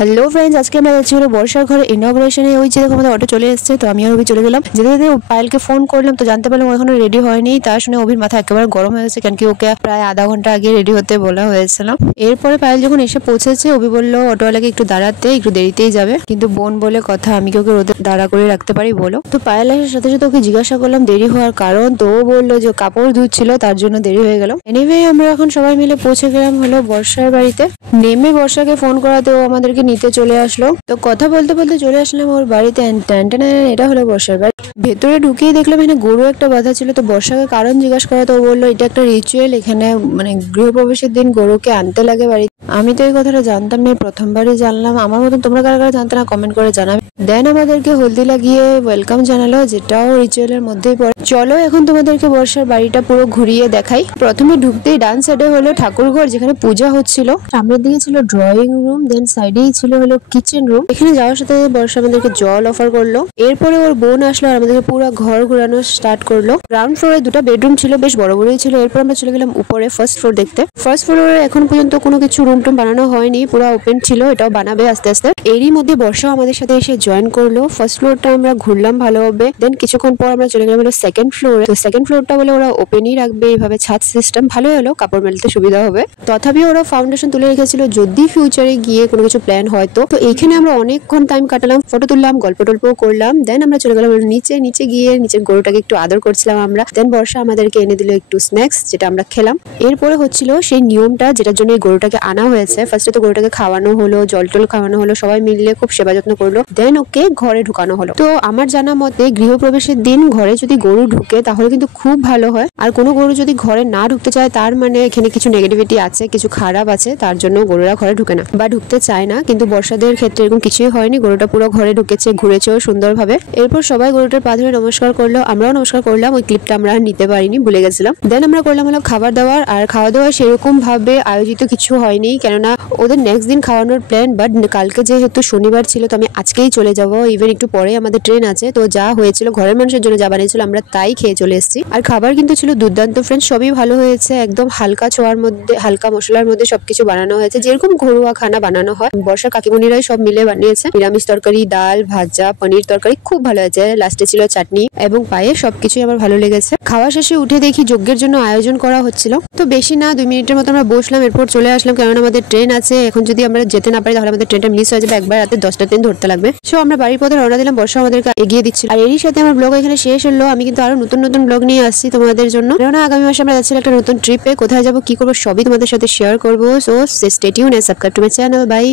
Hello friends, আজকে আমরা যাচ্ছি হলো বর্ষার ঘরে ইনগ্রেশনে। ওই যে দেখো আমাদের অটো চলে এসেছে, তো আমি আর অভি চলে গেলাম। যেতে যেতে পায়েলকে ফোন করলাম, তো জানতে পারলাম ও এখনো রেডি হয়নি। তা শুনে অভির মাথা একেবারে গরম হয়ে গেছে, কারণ কি ওকে প্রায় আধা ঘন্টা আগে রেডি হতে বলা হয়েছিল। এরপরে পায়েল যখন এসে পৌঁছেছে, অভি বললো অটোওয়ালাকে একটু দাঁড়াতে, একটু দেরিতেই যাবে, কিন্তু বোন বলে কথা, আমি কি ওকে রোদে দাঁড়া করে রাখতে পারি বলো? তো পায়েল আসার সাথে সাথে ওকে জিজ্ঞাসা করলাম দেরি হওয়ার কারণ, তো ও বললো যে কাপড় ধুচ্ছিল তার জন্য দেরি হয়ে গেল। এনিওয়ে আমরা এখন সবাই মিলে পৌঁছে গেলাম হলো বর্ষার বাড়িতে। নেমে বর্ষাকে ফোন করাতে ও আমাদেরকে নিতে চলে আসলো। তো কথা বলতে বলতে চলে আসলাম ওর বাড়িতে। এটা হলো বর্ষার বাড়ি। ভেতরে ঢুকিয়ে দেখলাম এখানে গরু একটা বাঁধা ছিল। তো বর্ষাকে কারণ জিজ্ঞাসা করা, তো ও বললো এটা একটা রিচুয়াল, এখানে মানে গৃহপ্রবেশের দিন গরুকে আনতে লাগে বাড়ি। আমি তো এই কথাটা জানতাম না, প্রথমবারই জানলাম। আমার মতন তোমরা কারা কারা জানতে না কমেন্ট করে জানাবে। দেন আমাদেরকে হলদি লাগিয়ে ওয়েলকাম জানালো, যেটাও রিচুয়ালের মধ্যেই পড়ে। চলো এখন তোমাদেরকে বর্ষার বাড়িটা পুরো ঘুরিয়ে দেখাই। প্রথমে ঢুকতেই ডান সাইডে হলো ঠাকুর ঘর, যেখানে পূজা হচ্ছিল। সামনের দিকে ছিল ড্রয়িং রুম, দেন সাইডেই ছিল হলো কিচেন রুম। এখানে যাওয়ার সাথে বর্ষা আমাদেরকে জল অফার করলো। এরপরে ওর বোন আসলো আর আমাদেরকে পুরো ঘর ঘুরানো স্টার্ট করলো। গ্রাউন্ড ফ্লোরে দুটো বেডরুম ছিল, বেশ বড় বড়ই ছিল। এরপর আমরা চলে গেলাম উপরে ফার্স্ট ফ্লোর দেখতে। ফার্স্ট ফ্লোরে এখন পর্যন্ত কোনো কিছু রুম টুম বানানো হয়নি, পুরো ওপেন ছিল, এটাও বানাবে আস্তে আস্তে। এরই মধ্যে বর্ষাও আমাদের সাথে এসে জয়েন করলো। ফার্স্ট ফ্লোরটা আমরা ঘুরলাম ভালোভাবে, দেন কিছুক্ষণ পর আমরা চলে গেলাম হলো সেকেন্ড ফ্লোরে। তো সেকেন্ড ফ্লোরটা বলে ওরা ওপেনই রাখবে, এইভাবে ছাদ সিস্টেম, ভালোই হলো, কাপড় মেলতে সুবিধা হবে। তথাপি ওরা ফাউন্ডেশন তুলে রেখেছিল যদি ফিউচারে গিয়ে কোনো কিছু প্ল্যান হয়। তো এইখানে আমরা অনেকক্ষণ টাইম কাটালাম, ফটো তুললাম, গল্প টল্প করলাম। দেন আমরা চলে গেলাম নিচে গিয়ে নিচের গরুটাকে একটু আদর করছিলাম আমরা। দেন বর্ষা আমাদেরকে এনে দিল একটু স্ন্যাক্স, যেটা আমরা খেলাম। এরপরে হচ্ছিল সেই নিয়মটা যেটার জন্য এই গরুটাকে আনা হয়েছে। ফার্স্টে তো গরুটাকে খাওয়ানো হলো, জল টল খাওয়ানো হলো, সবাই মিলে খুব সেবা যত্ন করলো। দেন ওকে ঘরে ঢুকানো হলো। তো আমার জানা মতে গৃহপ্রবেশের দিন ঘরে যদি গরু ঢুকে তাহলে কিন্তু খুব ভালো হয়। আর কোনো গরু যদি ঘরে না ঢুকতে চায়, তার মানে এখানে কিছু নেগেটিভিটি আছে, কিছু খারাপ আছে, তার জন্য গরুরা ঘরে ঢুকে না বা ঢুকতে চায় না। কিন্তু বর্ষাদের ক্ষেত্রে এরকম কিছুই হয়নি, গরুটা পুরো ঘরে ঢুকেছে, ঘুরেছেও সুন্দরভাবে। এরপর সবাই গরুটার পা ধরে নমস্কার করলো, আমরাও নমস্কার করলাম। ওই ক্লিপটা আমরা নিতে পারিনি, ভুলে গেছিলাম। দেন আমরা করলাম হলো খাবার দাবার। আর খাওয়া দাওয়া সেরকম ভাবে আয়োজিত কিছু হয়নি, কেননা ওদের নেক্সট দিন খাওয়ানোর প্ল্যান। বাট কালকে যেহেতু শনিবার ছিল, তো আমি আজকেই চলে যাবো। ইভেন একটু পরে আমাদের ট্রেন আছে। তো যা হয়েছিল ঘরের মানুষের জন্য যা বানিয়েছিল আমরা তাই খেয়ে চলে এসেছি। আর খাবার কিন্তু ছিল দুর্দান্ত ফ্রেন্ডস, সবই ভালো হয়েছে। একদম হালকা ছোঁয়ার মধ্যে, হালকা মশলার মধ্যে সবকিছু বানানো হয়েছে, যেরকম ঘরোয়া খানা বানানো হয়। বর্ষার কাকিমণিরাই সব মিলে বানিয়েছে। নিরামিষ তরকারি, ডাল, ভাজা, পনির তরকারি খুব ভালো হয়েছে। লাস্টে ছিল চাটনি এবং পায়ে, সবকিছুই আমার ভালো লেগেছে। খাওয়া শেষে উঠে দেখি যজ্ঞের জন্য আয়োজন করা হচ্ছিল। তো বেশি না, 2 মিনিটের মতো আমরা বসলাম, এরপর চলে আসলাম, কারণ আমাদের ট্রেন আছে। এখন যদি আমরা যেতে না পারি তাহলে আমাদের ট্রেনটা মিস হয়ে যাবে, একবার রাতে 10টা ট্রেন ধরতে লাগবে। সো আমরা বাড়ির পথে রওনা দিলাম, বর্ষা আমাদেরকে এগিয়ে দিচ্ছিল। আর এরই সাথে আমার ব্লগ এখানে শেষ হলো। আমি কিন্তু আরো নতুন নতুন ব্লগ নিয়ে আসছি তোমাদের জন্য। কেননা আগামী মাসে আমরা যাচ্ছি একটা নতুন ট্রিপে, কোথায় যাবো কি করবো সবই তোমাদের সাথে শেয়ার করবো। So stay tuned and subscribe to my channel. By.